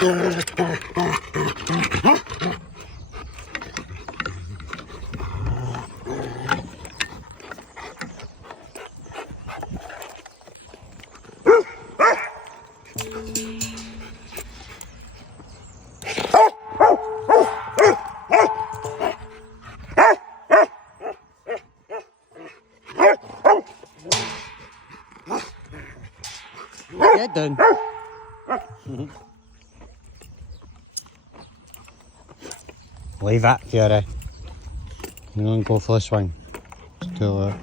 Get done. Leave that, Fury. You don't go for the swing. It's too late.